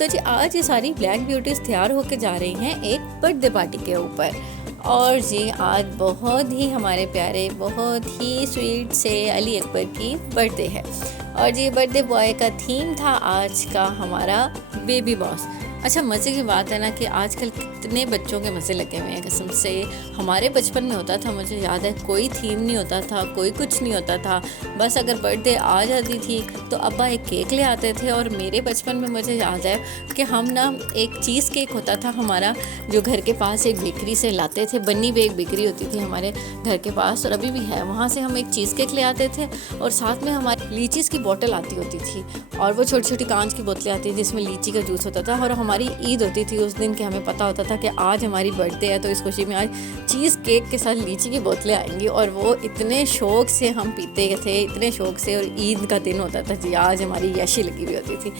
तो जी आज ये सारी ब्लैक ब्यूटीज़ तैयार होके जा रही हैं एक बर्थडे पार्टी के ऊपर। और जी आज बहुत ही हमारे प्यारे, बहुत ही स्वीट से अली अकबर की बर्थडे है। और जी बर्थडे बॉय का थीम था आज का हमारा बेबी बॉस। अच्छा मज़े की बात है ना कि आजकल कितने बच्चों के मज़े लगे हुए हैं कसम से। हमारे बचपन में होता था, मुझे याद है, कोई थीम नहीं होता था, कोई कुछ नहीं होता था। बस अगर बर्थडे आ जाती थी तो अब्बा एक केक ले आते थे। और मेरे बचपन में मुझे याद है कि हम ना एक चीज़ केक होता था हमारा, जो घर के पास एक बेकरी से लाते थे। बन्नी भी एक बेकरी होती थी हमारे घर के पास और अभी भी है, वहाँ से हम एक चीज़ केक ले आते थे। और साथ में हमारी लीचीज़ की बोतल आती होती थी और वो छोटी छोटी कांच की बोतलें आती थी जिसमें लीची का जूस होता था। और हमारी ईद होती थी उस दिन कि हमें पता होता था कि आज हमारी बर्थडे है, तो इस खुशी में आज चीज़ केक के साथ लीची की बोतलें आएंगी। और वो इतने शौक़ से हम पीते थे, इतने शौक़ से। और ईद का दिन होता था जी, आज हमारी यशी लगी हुई होती थी।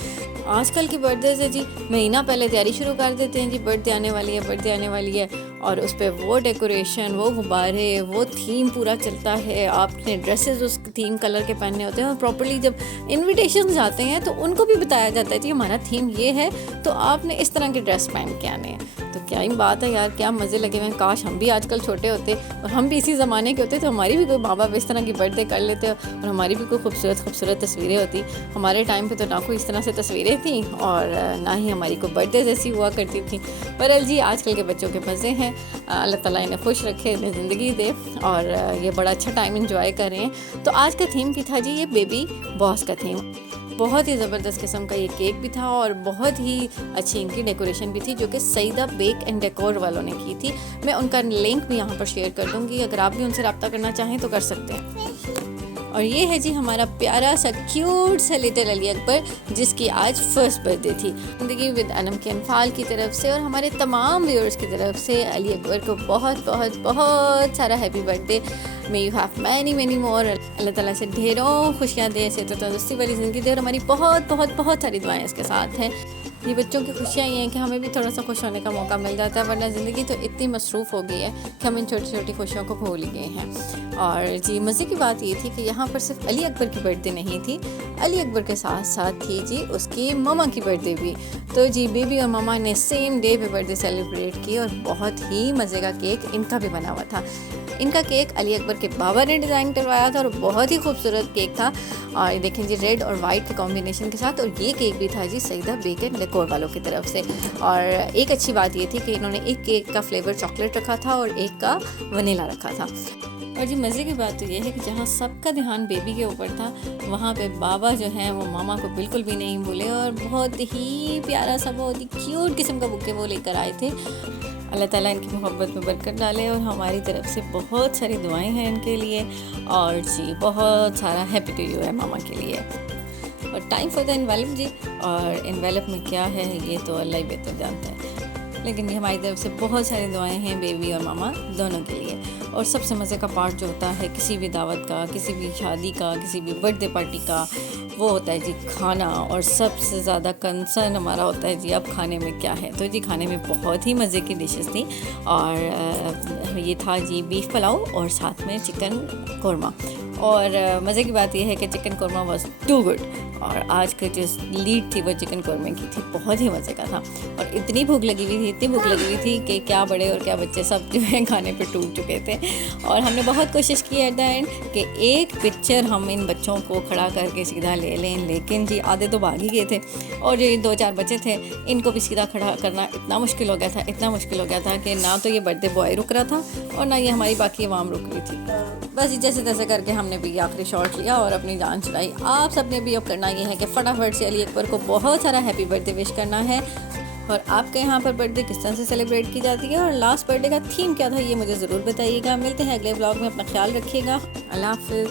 आजकल की बर्थडे से जी महीना पहले तैयारी शुरू कर देते हैं जी, बर्थडे आने वाली है, बर्थडे आने वाली है। और उस पर वो डेकोरेशन, वो गुब्बारे, वो थीम पूरा चलता है। आपने ड्रेसेस उस थीम कलर के पहनने होते हैं। और प्रॉपर्ली जब इन्विटेशन आते हैं तो उनको भी बताया जाता है जी हमारा थीम ये है, तो आपने इस तरह के ड्रेस पहन के आने हैं। तो क्या ही बात है यार, क्या मज़े लगे हुए हैं। काश हम भी आजकल छोटे होते और हम भी इसी ज़माने के होते तो हमारी भी कोई माँ बाप इस तरह की बर्थडे कर लेते और हमारी भी कोई खूबसूरत खूबसूरत तस्वीरें होती। हमारे टाइम पे तो ना कोई इस तरह से तस्वीरें थी और ना ही हमारी कोई बर्थडे जैसी हुआ करती थी। पर जी आजकल के बच्चों के मज़े हैं। अल्लाह ताला इन्हें खुश रखे, इन्हें ज़िंदगी दे और ये बड़ा अच्छा टाइम इंजॉय कर रहे हैं। तो आज का थीम भी था जी ये बेबी बॉस का थीम। बहुत ही ज़बरदस्त किस्म का ये केक भी था और बहुत ही अच्छी इनकी डेकोरेशन भी थी, जो कि सईदा बेक एंड डेकोर वालों ने की थी। मैं उनका लिंक भी यहाँ पर शेयर कर दूँगी, अगर आप भी उनसे रब्ता करना चाहें तो कर सकते हैं। और ये है जी हमारा प्यारा सा क्यूट सा लिटिल अली अकबर, जिसकी आज फर्स्ट बर्थडे थी। ज़िंदगी विद अनम के अनफाल की तरफ से और हमारे तमाम व्यूअर्स की तरफ से अली अकबर को बहुत बहुत बहुत सारा happy birthday. May you have many many more. Allah ताला से ढेरों खुशियाँ दे, सेहत और तंदुरुस्ती वाली ज़िंदगी दे। और हमारी बहुत बहुत बहुत सारी दुआएं इसके साथ हैं। ये बच्चों की खुशियाँ ये हैं कि हमें भी थोड़ा सा खुश होने का मौका मिल जाता है, वरना ज़िंदगी तो इतनी मसरूफ़ हो गई है कि हम इन छोटी छोटी खुशियों को भूल गए हैं। और जी मज़े की बात ये थी कि यहाँ पर सिर्फ अली अकबर की बर्थडे नहीं थी, अली अकबर के साथ साथ थी जी उसकी ममा की बर्थडे भी। तो जी बेबी और ममा ने सेम डे पे बर्थडे सेलिब्रेट की और बहुत ही मज़े का केक इनका भी बना हुआ था। इनका केक अली अकबर के बाबा ने डिज़ाइन करवाया था और बहुत ही खूबसूरत केक था। और देखें जी रेड और वाइट के कॉम्बिनेशन के साथ। और ये केक भी था जी सईदा बेक एंड डेकोर वालों की तरफ से। और एक अच्छी बात ये थी कि इन्होंने एक केक का फ्लेवर चॉकलेट रखा था और एक का वनीला रखा था। और जी मज़े की बात तो ये है कि जहाँ सबका ध्यान बेबी के ऊपर था, वहाँ पे बाबा जो हैं वो मामा को बिल्कुल भी नहीं भूले और बहुत ही प्यारा सा, बहुत ही क्यूट किस्म का बुके वो लेकर आए थे। अल्लाह ताला इनकी मोहब्बत में बरकत डाले और हमारी तरफ से बहुत सारी दुआएं हैं इनके लिए। और जी बहुत सारा हैप्पी टू यू है मामा के लिए। और टाइम फॉर द एनवेलप जी, और एनवेलप में क्या है ये तो अल्लाह ही बेहतर जानता है, लेकिन ये हमारी तरफ से बहुत सारी दुआएं हैं बेबी और मामा दोनों के लिए। और सबसे मज़े का पार्ट जो होता है किसी भी दावत का, किसी भी शादी का, किसी भी बर्थडे पार्टी का, वो होता है जी खाना। और सबसे ज़्यादा कंसर्न हमारा होता है जी अब खाने में क्या है। तो जी खाने में बहुत ही मज़े की डिशेस थी और ये था जी बीफ पुलाव और साथ में चिकन कौरमा। और मज़े की बात यह है कि chicken korma was too good. और आज की जो लीड थी वो चिकन कौरमे की थी, बहुत ही मज़े का था। और इतनी भूख लगी हुई थी, इतनी भूख लगी हुई थी कि क्या बड़े और क्या बच्चे सब जो है खाने पे टूट चुके थे। और हमने बहुत कोशिश की एट द एंड कि एक पिक्चर हम इन बच्चों को खड़ा करके सीधा ले लें, लेकिन जी आधे तो भाग ही गए थे। और जो 2-4 बच्चे थे इनको भी सीधा खड़ा करना इतना मुश्किल हो गया था, इतना मुश्किल हो गया था कि ना तो ये बर्थडे बॉय रुक रहा था और ना ये हमारी बाकी आवाम रुक रही थी। बस जैसे तैसे करके हमने भी आखिरी शॉट लिया और अपनी जान छुड़ाई। आप सब ने भी अब करना ये है कि फटाफट से अली अकबर को बहुत सारा हैप्पी बर्थडे विश करना है। और आपके यहाँ पर बर्थडे किस तरह से सेलिब्रेट की जाती है और लास्ट बर्थडे का थीम क्या था ये मुझे ज़रूर बताइएगा। मिलते हैं अगले ब्लॉग में, अपना ख्याल रखिएगा। अल्लाह हाफ़िज़।